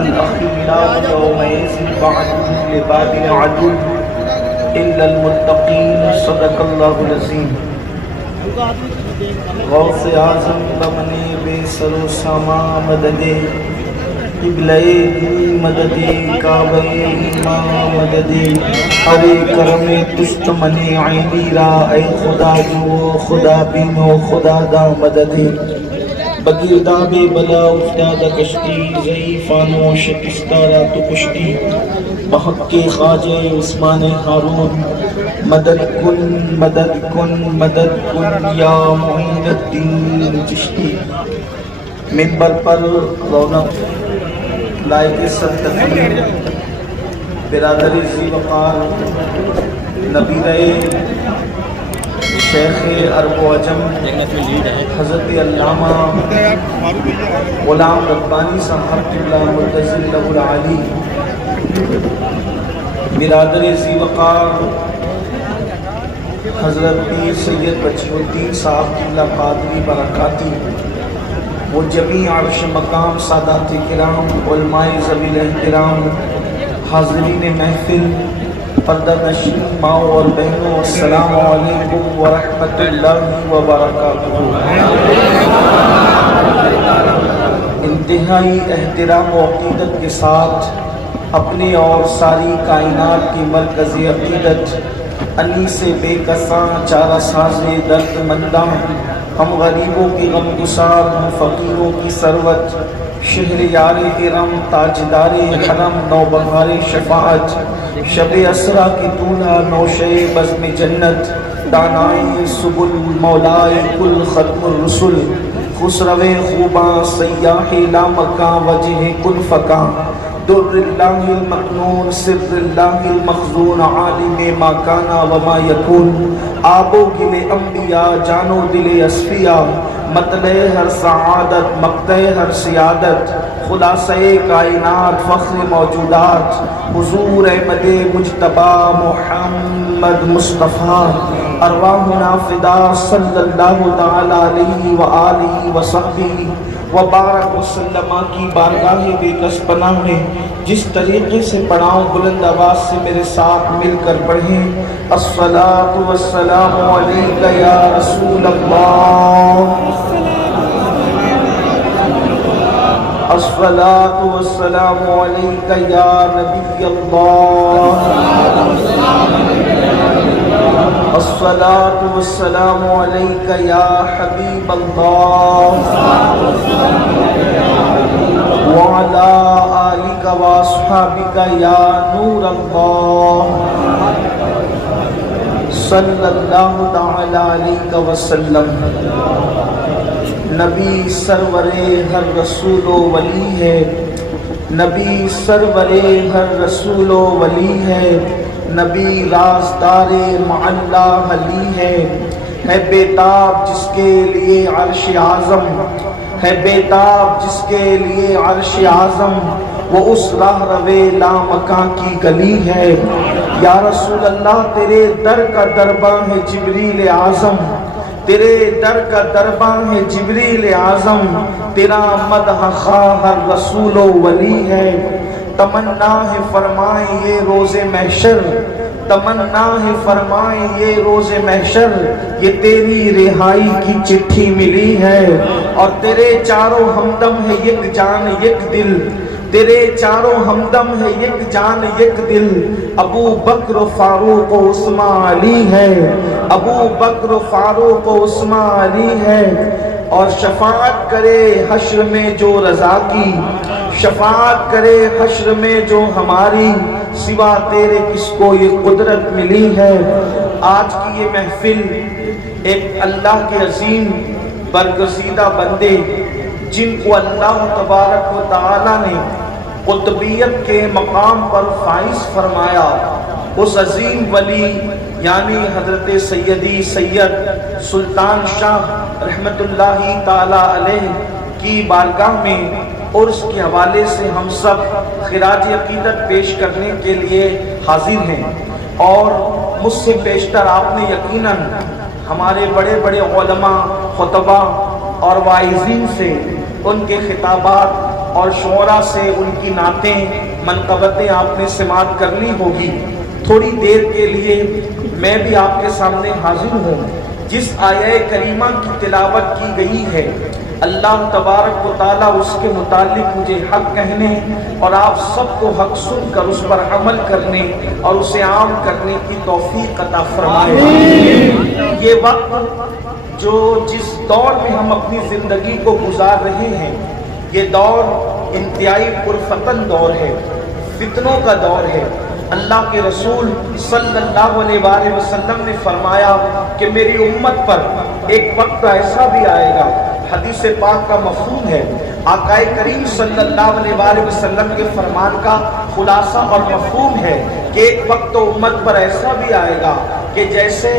الأخلاء يومئذ بعضهم لبعض عدو إلا المتقين صدق الله العظيم. غوث اعظم بمنے بے سر و ساما مددے قبلہ دی مددے کعبہ ایمان مددے ارے کرم تشت منے عینی را اے خدا جو خدا بینو خدا دا مددے بگرداب بلا افتادہ کشتی ضعیفانو شکستارا تو کشتی بحق کے خواجہ عثمان ہارون مدد کن مدد کن مدد کن یا معین الدین چشتی. منبر پر رونق لائق سلطنت برادر ذی وقار نبیرہ شیخ عرب و عجم حضرت علامہ غلام ربانی صاحب اللہ متزل له العالی برادر ذی وقار حضرت پیر سید بچی الدین صاحب اللہ قادری برکاتی وہ جمیع عرش مقام سادات کرام علماء ذوی الاحترام حاضرین محفل پردہ نشین ماں اور بہنوں السلام علیکم ورحمۃ اللہ وبرکاتہ. انتہائی احترام و عقیدت کے ساتھ اپنے اور ساری کائنات کی مرکزی عقیدت انی سے بے کساں چارہ ساز درد منداں ہم غریبوں کی غم گسار ہم فقیروں کی ثروت شہر یار ارم تاجدار حرم نوبہار شفاعت شب اسرا کی دولہا نوشے بزم جنت دانائی سبل مولائے کل ختم الرسل خسرو خوباں سیاح لامکاں وجہ کل فکاں در اللہ المکنون سر اللہ المخزون عالم ما کانا وما یکون آبو گل انبیاء جانو دل اصفیاء مطلع ہر سعادت مقطع ہر سیادت خلاصہ کائنات فخر موجودات حضور احمد مجتبی محمد مصطفیٰ ارواحنا فدا صلی اللہ تعالی علیہ وآلہ وصحبہ وبارک وسلم کی بارگاہ بے کس پناہ ہے. جس طریقے سے پڑھاؤں بلند آواز سے میرے ساتھ مل کر پڑھیں. الصلاۃ والسلام علیک یا رسول اللہ الصلاۃ والسلام علیک یا نبی اللہ الصلاۃ والسلام علیک یا حبیب اللہ وعلی آلک واصحابک یا نور اللہ صلی اللہ تعالی علیہ وسلم. نبی سرور ہر رسول و ولی ہے نبی سرور ہر رسول و ولی ہے نبی رازدار معلا علی ہے بیتاب جس کے لیے عرش اعظم ہے بیتاب جس کے لیے عرش اعظم وہ اس راہ روے لامکاں کی گلی ہے. یا رسول اللہ تیرے در کا درباں ہے جبریل اعظم تیرے در کا درباں ہے جبریل اعظم تیرا مدح خواہ ہر رسول و ولی ہے. تمنا ہے فرمائیں یہ روز محشر تمنا ہے فرمائیں یہ روز محشر یہ تیری رہائی کی چٹھی ملی ہے اور تیرے چاروں ہمدم ہے یک جان یک دل تیرے چاروں ہمدم ہے یک جان یک دل. ابو بکر فاروق و عثمان علی ہے ابو بکر فاروق و عثمان علی ہے. اور شفاعت کرے حشر میں جو رضا کی شفاعت کرے حشر میں جو ہماری سوا تیرے کس کو یہ قدرت ملی ہے. آج کی یہ محفل ایک اللہ کے عظیم برگزیدہ بندے جن کو اللہ تبارک و تعالی نے قطبیت کے مقام پر فائز فرمایا اس عظیم ولی یعنی حضرت سیدی سید سلطان شاہ رحمت اللہ تعالی علیہ کی بارگاہ میں اور اس کے حوالے سے ہم سب خراج عقیدت پیش کرنے کے لیے حاضر ہیں. اور مجھ سے بیشتر آپ نے یقیناً ہمارے بڑے بڑے علماء خطبہ اور واعظین سے ان کے خطابات اور شعراء سے ان کی نعتیں منقبتیں آپ نے سماعت کرنی ہوگی۔ تھوڑی دیر کے لیے میں بھی آپ کے سامنے حاضر ہوں۔ جس آیہ کریمہ کی تلاوت کی گئی ہے، اللہ تبارک و تعالیٰ اس کے متعلق مجھے حق کہنے اور آپ سب کو حق سن کر اس پر عمل کرنے اور اسے عام کرنے کی توفیق عطا فرمائے۔ یہ وقت جو جس دور میں ہم اپنی زندگی کو گزار رہے ہیں، یہ دور انتہائی پرفتن دور ہے، فتنوں کا دور ہے۔ اللہ کے رسول صلی اللہ علیہ وآلہ وسلم نے فرمایا کہ میری امت پر ایک وقت ایسا بھی آئے گا، حدیث پاک کا مفہوم ہے، آقا کریم صلی اللہ علیہ وآلہ وسلم کے فرمان کا خلاصہ اور مفہوم ہے کہ ایک وقت تو امت پر ایسا بھی آئے گا کہ جیسے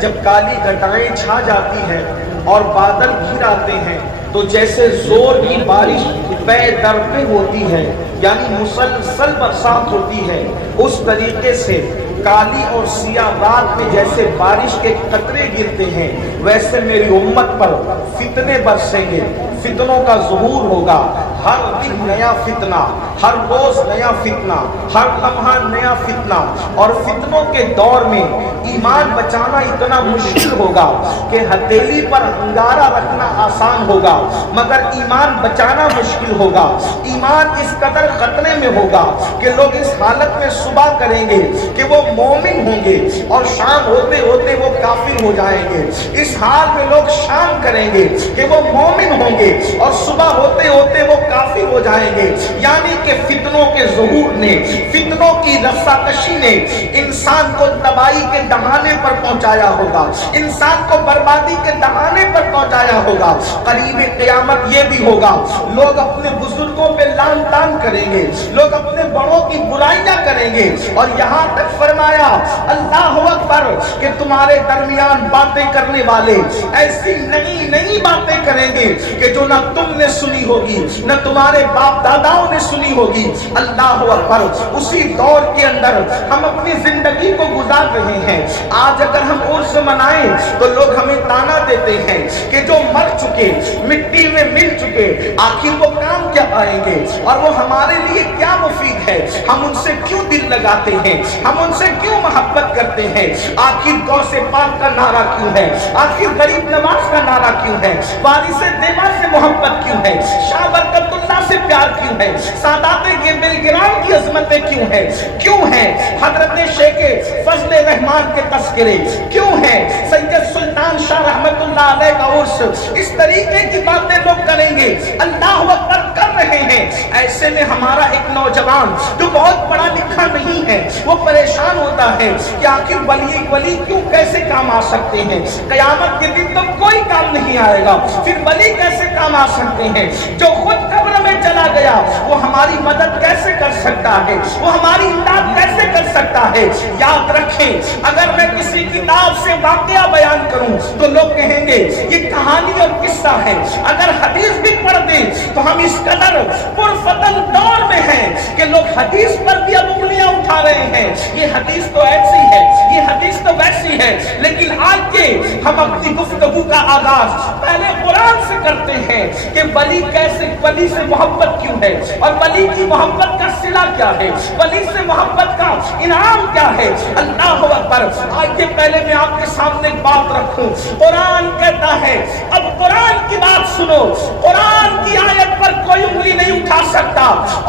جب کالی گھٹائیں چھا جاتی ہیں اور بادل گھر آتے ہیں تو جیسے زور کی بارش پے در پہ ہوتی ہے، یعنی مسلسل برسات ہوتی ہے، اس طریقے سے کالی اور سیاہ رات میں جیسے بارش کے قطرے گرتے ہیں، ویسے میری امت پر فتنے برسیں گے، فتنوں کا ظہور ہوگا۔ ہر دن نیا فتنہ، ہر روز نیا فتنہ، ہر لمحہ نیا فتنہ، اور فتنوں کے دور میں ایمان بچانا اتنا مشکل ہوگا کہ ہتھیلی پر انگارہ رکھنا آسان ہوگا مگر ایمان بچانا مشکل ہوگا۔ ایمان اس قدر خطرے میں ہوگا کہ لوگ اس حالت میں صبح کریں گے کہ وہ مومن ہوں گے اور شام ہوتے ہوتے وہ کافر ہو جائیں گے۔ اس حال میں لوگ شام کریں گے کہ وہ مومن ہوں گے اور صبح ہوتے ہوتے وہ کافر ہو جائیں گے۔ یعنی کہ فتنوں کے ظہور نے، فتنوں کی رساکشی نے انسان کو تباہی کے دہانے پر پہنچایا ہوگا، انسان کو بربادی کے دہانے پر پہنچایا ہوگا۔ قریب قیامت یہ بھی ہوگا، لوگ اپنے بزرگوں پہ لعن طعن کریں گے، لوگ اپنے بڑوں کی برائیاں کریں گے، اور یہاں تک فرمایا اللہ اکبر کہ تمہارے درمیان باتیں کرنے والے ایسی نئی نئی باتیں کریں گے کہ جو نہ تم نے سنی ہوگی نہ تمہارے باپ داداؤں نے سنی ہوگی۔ اللہ اکبر۔ اسی دور کے اندر ہم اپنی زندگی کو گزار رہے ہیں۔ آج اگر ہم عرس منائیں تو لوگ ہمیں تانا دیتے ہیں کہ جو مر چکے، مٹی میں مل چکے، آخر وہ کام کیا آئیں گے اور وہ ہمارے لیے کیا مفید ہے، ہم ان سے کیوں دل لگاتے ہیں، ہم ان سے کیوں محبت کرتے ہیں، آخر غوث پاک کا نعرہ کیوں ہے، آخر غریب نواز کا نعرہ کیوں ہے، وارث دیوا سے محبت کیوں ہے، شاہ برکت اللہ سے پیار کیوں ہے، سادات دلگران کی عظمتیں کیوں ہیں، کیوں ہیں حضرت شیخ فضل رحمان کے تذکرے، کیوں ہیں سید سلطان شاہ رحمت اللہ علیہ کا عرس، اس طریقے کی باتیں لوگ کریں گے۔ اللہ اکبر کر رہے ہیں۔ ایسے میں ہمارا ایک نوجوان جو بہت پڑھا لکھا نہیں ہے وہ پریشان ہوتا ہے کہ آخر ولی کیوں کیسے کام آ سکتے ہیں، قیامت کے دن تو کوئی کام نہیں آئے گا، پھر ولی کیسے کام آ سکتے ہیں، جو خود قبر میں چلا گیا وہ ہماری مدد کیسے کر سکتا ہے، وہ ہماری امداد کیسے کر سکتا ہے۔ یاد رکھیں اگر میں کسی کتاب سے واقعہ بیان کروں تو لوگ کہیں گے یہ کہانی اور قصہ ہے، اگر حدیث بھی پڑھ دیں تو ہم اس قدر پرفتن دور میں ہیں کہ لوگ حدیث پر بھی اب انگلیاں اٹھا رہے ہیں، یہ حدیث تو ایسی ہے، یہ حدیث تو ویسی ہے۔ لیکن آج کے ہم اپنی گفتگو کا آغاز پہلے قرآن سے کرتے ہیں کہ ولی کیسے، ولی سے محبت کیوں ہے اور ولی کی محبت کا صلہ کیا ہے، ولی سے محبت کا انعام کیا ہے۔ اللہ اکبر۔ آئیے پہلے میں آپ کے سامنے ایک بات رکھوں، قرآن کہتا ہے اب قرآن کی بات سنو، قرآن کی آیت پر کوئی انگلی نہیں اٹھا سکتا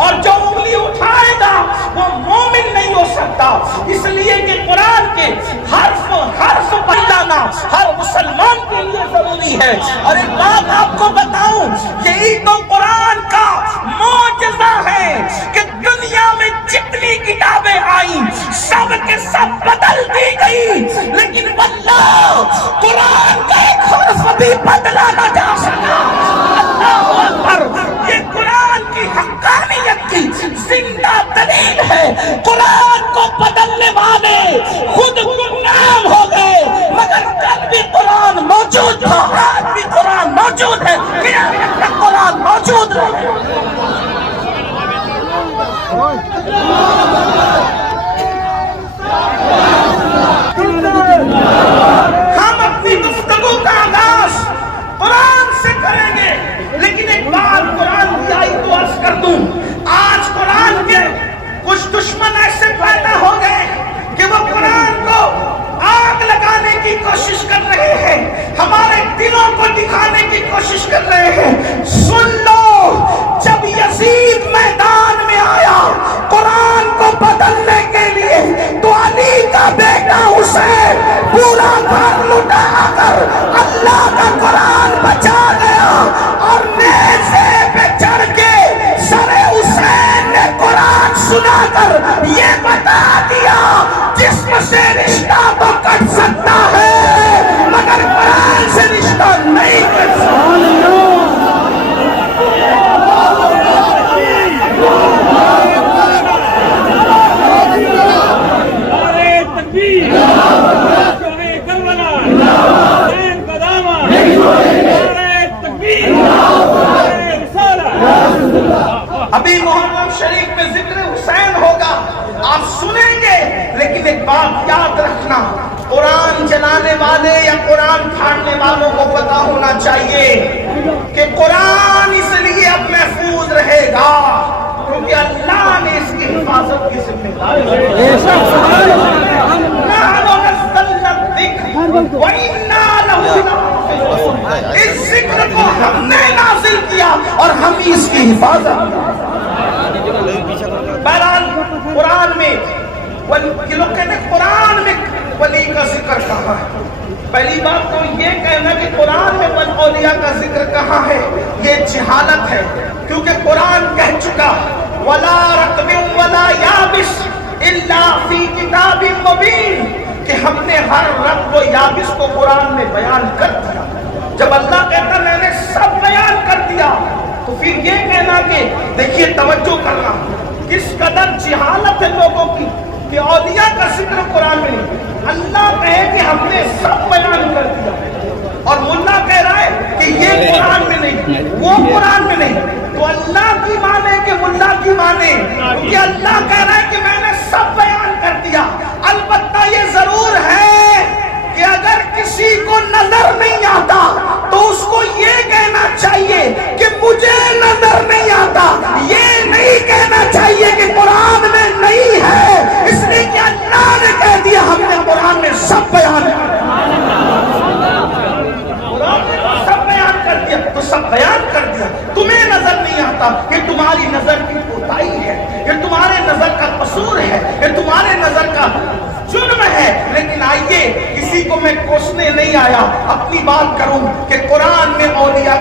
اور جو انگلی اٹھائے گا وہ مومن نہیں ہو سکتا، اس لیے کہ قرآن کے حرف پڑھ جانا ہر مسلمان کے لیے ضروری ہے۔ اور ایک بات آپ کو بتاؤں، یہی تو قرآن کا معجزہ ہے کہ دنیا میں جتنی کتابیں آئیں سب کے سب بدل دی گئی، لیکن واللہ قرآن کا ایک حرف بھی بدلا نہ جا سکا۔ اللہ اکبر۔ یہ قرآن کی حقانیت کی زندہ دلیل ہے۔ قرآن کو بدلنے والے خود گمنام ہو گئے، مگر کل بھی قرآن موجود تھا، آج بھی قرآن موجود ہے، قیامت تک قرآن موجود رہے۔ ہم اپنی گفتگو کا آغاز قرآن سے کریں گے، لیکن ایک بات قرآن کی آئی تو عرض کر دوں، آج قرآن کے کچھ دشمن ایسے پیدا ہو گئے کہ وہ قرآن کو آگ لگانے کی کوشش کر رہے ہیں، ہمارے دلوں کو دکھانے کی کوشش کر رہے ہیں۔ سن لو، جب یزید میدان میں آیا قرآن کو بدلنے کے لیے تو علی کا بیٹا حسین پورا گھر لٹا کر اللہ کا قرآن بچا گیا، اور نیزے پہ چڑھ کے سر حسین نے قرآن سنا کر یہ بتا دیا جسم سے رشتہ تو کٹ سکتا ہے مگر قرآن سے رشتہ نہیں کٹ سکتا۔ ابھی محرم شریف میں ذکر حسین ہوگا، آپ سنیں گے، لیکن ایک بات یاد رکھنا، قرآن جلانے والے یا قرآن پھاڑنے والوں کو پتا ہونا چاہیے کہ قرآن اس لیے اب محفوظ رہے گا کیونکہ اللہ نے اس کی حفاظت کی ذمہ داری اس ذکر کو ہم نے نازل کیا اور ہم ہی اس کی حفاظت۔ بہرحال قرآن میں قرآن میں ولی کا ذکر کہاں ہے؟ پہلی بات تو یہ کہنا کہ قرآن میں اولیاء کا ذکر کہاں ہے یہ جہالت ہے، کیونکہ قرآن کہہ چکا وَلَا رَطْبٍ وَلَا يَابِسٍ إِلَّا فِي كِتَابٍ مُبِينٍ کہ ہم نے ہر رب و یابس کو قرآن میں بیان کر دیا۔ جب اللہ کہتا میں نے سب بیان کر دیا تو پھر یہ کہنا کہ دیکھیے توجہ کرنا کس قدر جہالت ہے لوگوں کی کہ اولیاء کا ذکر قرآن میں نہیں، اللہ کہے کہ ہم نے سب بیان کر دیا اور ملا کہہ رہا ہے کہ یہ قرآن میں نہیں وہ قرآن میں نہیں، تو اللہ کی مانے کہ ملا کی مانے، کیونکہ اللہ کہہ رہا ہے کہ میں نے سب بیان کر دیا۔ البتہ یہ ضرور ہے کہ اگر کسی کو نظر نہیں آتا تو اس کو یہ کہنا چاہیے کہ مجھے نظر نہیں آتا، یہ نہیں کہنا چاہیے کہ قرآن میں نہیں ہے، اس لیے کہ اللہ نے کہہ دیا ہم نے قرآن میں سب بیان کر دیا، تو سب بیان کر دیا۔ تمہیں نظر نہیں آتا، یہ تمہاری نظر کی کوتاہی ہے، یہ تمہارے نظر کا قصور ہے، یہ تمہارے نظر کا جرم ہے، لیکن آئیے کسی کو میں کوسنے نہیں آیا، اپنی بات کروں کہ قرآن میں اولیاء